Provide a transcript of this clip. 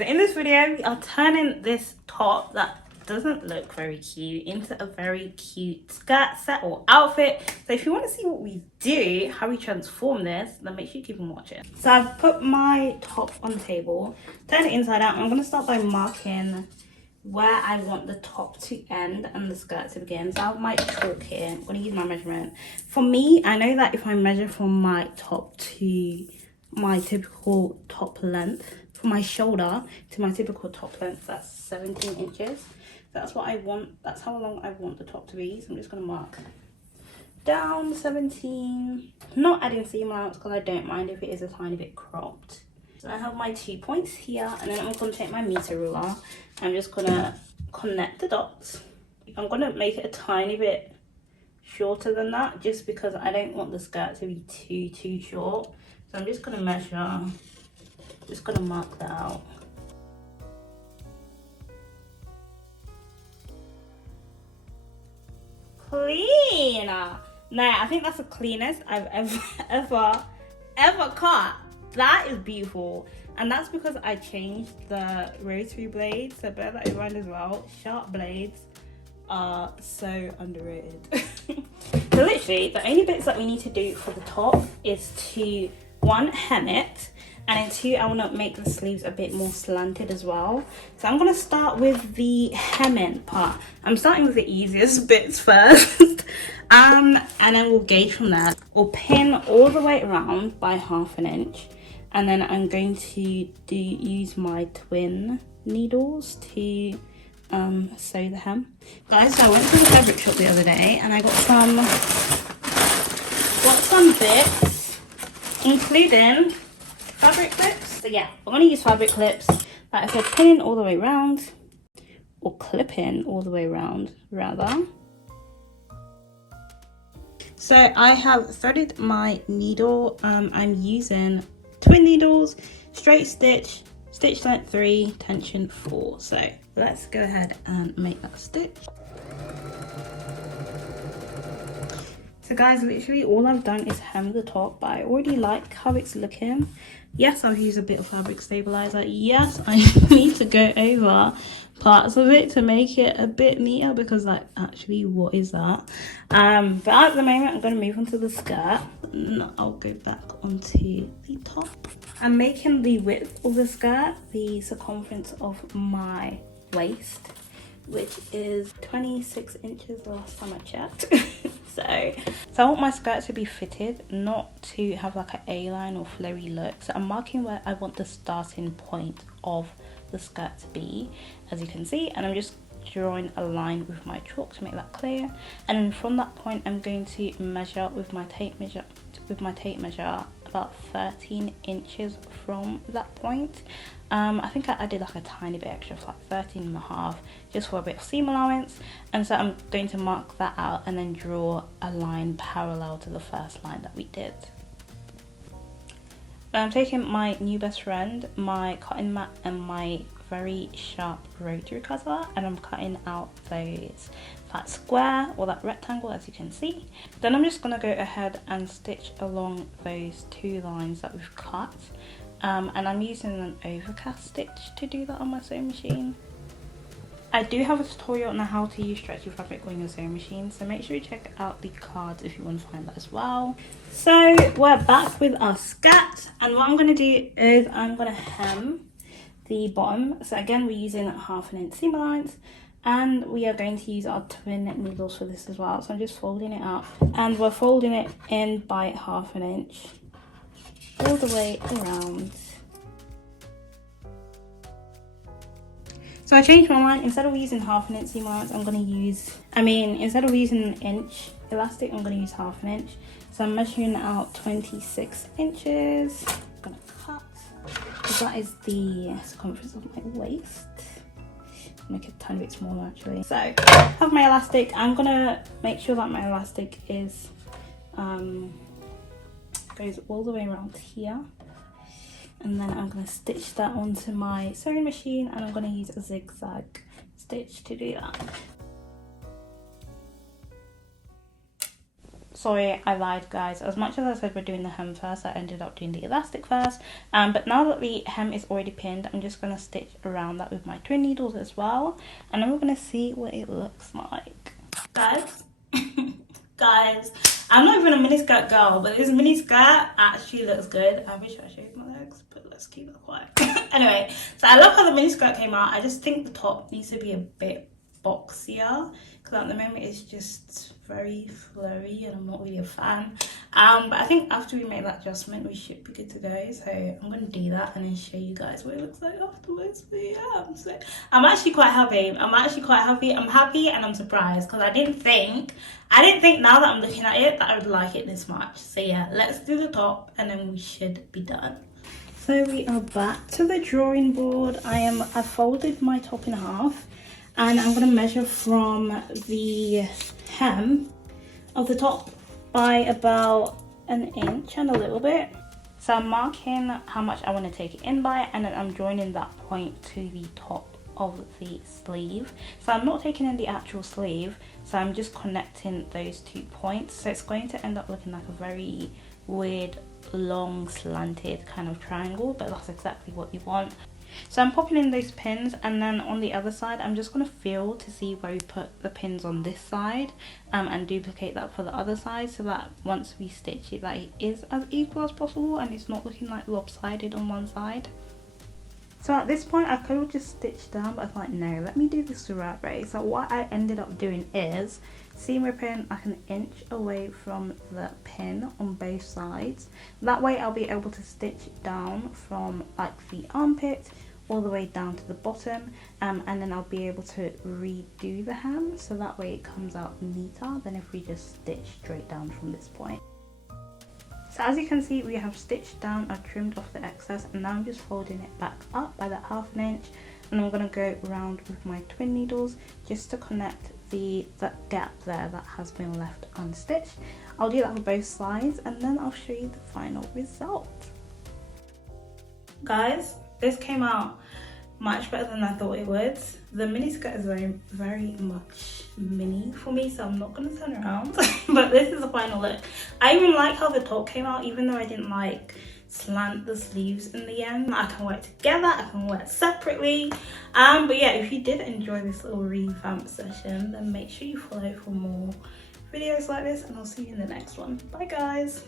In this video, we are turning this top that doesn't look very cute into a very cute skirt set or outfit. So if you want to see what we do, how we transform this, then make sure you keep on watching. So I've put my top on the table, turn it inside out. I'm going to start by marking where I want the top to end and the skirt to begin. So I have my chalk here. I'm going to use my measurement. For me, I know that if I measure from my top to my typical top length, from my shoulder to my typical top length, that's 17 inches. That's what I want. That's how long I want the top to be. So I'm just going to mark down 17. Not adding seam allowance because I don't mind if it is a tiny bit cropped. So I have my 2 points here, and then I'm going to take my meter ruler. I'm just going to connect the dots. I'm going to make it a tiny bit shorter than that just because I don't want the skirt to be too short. So I'm just going to measure. Just gonna mark that out. Clean. Now I think that's the cleanest I've ever cut. That is beautiful, and that's because I changed the rotary blades. So bear that in mind as well. Sharp blades are so underrated. So literally, the only bits that we need to do for the top is to hem it. And then 2, I want to make the sleeves a bit more slanted as well. So I'm going to start with the hemming part. I'm starting with the easiest bits first. And then we'll gauge from there. We'll pin all the way around by 1/2 inch. And then I'm going to use my twin needles to sew the hem. Guys, so I went to the fabric shop the other day and I got some bits, including fabric clips. So yeah, we're going to use fabric clips. Like I said, pinning all the way around, or clipping all the way around rather. So I have threaded my needle. I'm using twin needles, straight stitch, stitch length 3, tension 4. So let's go ahead and make that stitch. So guys, literally all I've done is hem the top, but I already like how it's looking. Yes, I've used a bit of fabric stabilizer. Yes, I need to go over parts of it to make it a bit neater because like, actually, what is that? But at the moment, I'm going to move on to the skirt. And I'll go back onto the top. I'm making the width of the skirt the circumference of my waist, which is 26 inches the last time I checked. So I want my skirt to be fitted, not to have like an A-line or flowy look. So I'm marking where I want the starting point of the skirt to be, as you can see, and I'm just drawing a line with my chalk to make that clear. And then from that point, I'm going to measure with my tape measure about 13 inches from that point. I think I did like a tiny bit extra, like 13.5, just for a bit of seam allowance. And so I'm going to mark that out and then draw a line parallel to the first line that we did. I'm taking my new best friend, my cotton mat, and my very sharp rotary cutter, and I'm cutting out that square or that rectangle, as you can see. Then I'm just going to go ahead and stitch along those 2 lines that we've cut, and I'm using an overcast stitch to do that on my sewing machine. I do have a tutorial on how to use stretchy fabric on your sewing machine, so make sure you check out the cards if you want to find that as well. So we're back with our skirt, and what I'm going to do is I'm going to hem the bottom. So again, we're using 1/2 inch seam allowance, and we are going to use our twin needles for this as well. So I'm just folding it up, and we're folding it in by 1/2 inch all the way around. So I changed my mind. Instead of using 1/2 inch seam allowance, I'm going to use, instead of using an inch elastic, I'm going to use 1/2 inch. So I'm measuring out 26 inches. I'm going to cut, because that is the circumference of my waist. Make it a tiny bit smaller actually. So I have my elastic. I'm going to make sure that my elastic is goes all the way around here. And then I'm going to stitch that onto my sewing machine, and I'm going to use a zigzag stitch to do that. sorry, I lied, guys. As much as I said we're doing the hem first, I ended up doing the elastic first. But now that the hem is already pinned, I'm just going to stitch around that with my twin needles as well. And then we're going to see what it looks like. Guys, guys, I'm not even a miniskirt girl, but this miniskirt actually looks good. I wish I showed my legs, but let's keep it quiet. Anyway, so I love how the miniskirt came out. I just think the top needs to be a bit boxier, because at the moment it's just very flowy and I'm not really a fan. But I think after we make that adjustment we should be good to go. So I'm going to do that and then show you guys what it looks like afterwards. But yeah, so I'm actually quite happy. I'm happy and I'm surprised, because I didn't think now that I'm looking at it that I would like it this much. So yeah, let's do the top and then we should be done. So we are back to the drawing board. I folded my top in half. And I'm going to measure from the hem of the top by about an inch and a little bit. So I'm marking how much I want to take it in by, and then I'm joining that point to the top of the sleeve. So I'm not taking in the actual sleeve, so I'm just connecting those 2 points. So it's going to end up looking like a very weird, long, slanted kind of triangle, but that's exactly what you want. So I'm popping in those pins, and then on the other side I'm just going to feel to see where we put the pins on this side, and duplicate that for the other side, so that once we stitch it, that it is as equal as possible and it's not looking like lopsided on one side. So at this point I could have just stitched down, but I thought no, let me do this the right way. So what I ended up doing is seam ripping like an inch away from the pin on both sides. That way I'll be able to stitch down from like the armpit all the way down to the bottom, and then I'll be able to redo the hem, so that way it comes out neater than if we just stitch straight down from this point. So as you can see, we have stitched down, I've trimmed off the excess, and now I'm just folding it back up by that ½ inch, and I'm going to go around with my twin needles just to connect that gap there that has been left unstitched. I'll do that for both sides and then I'll show you the final result. Guys, this came out much better than I thought it would. The mini skirt is very much mini for me, so I'm not going to turn around. But this is the final look. I even like how the top came out, even though I didn't like slant the sleeves in the end. I can wear it together, I can wear it separately. But yeah, if you did enjoy this little revamp session, then make sure you follow for more videos like this, and I'll see you in the next one. Bye guys.